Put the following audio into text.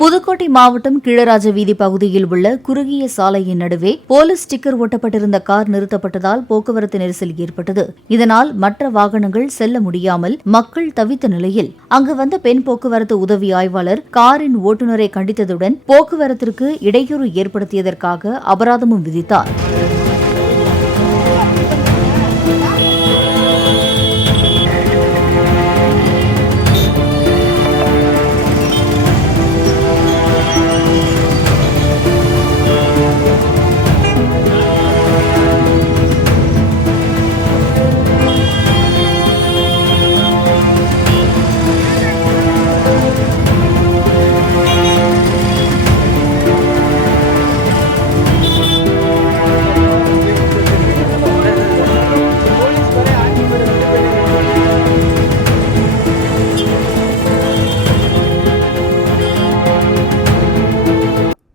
புதுக்கோட்டை மாவட்டம் கீழராஜ வீதி பகுதியில் உள்ள குறுகிய சாலையின் நடுவே போலீஸ் ஸ்டிக்கர் ஒட்டப்பட்டிருந்த கார் நிறுத்தப்பட்டதால் போக்குவரத்து நெரிசல் ஏற்பட்டது. இதனால் மற்ற வாகனங்கள் செல்ல முடியாமல் மக்கள் தவித்த நிலையில் அங்கு வந்த பெண் போக்குவரத்து உதவி ஆய்வாளர் காரின் ஓட்டுநரை கண்டித்ததுடன் போக்குவரத்திற்கு இடையூறு ஏற்படுத்தியதற்காக அபராதமும் விதித்தார்.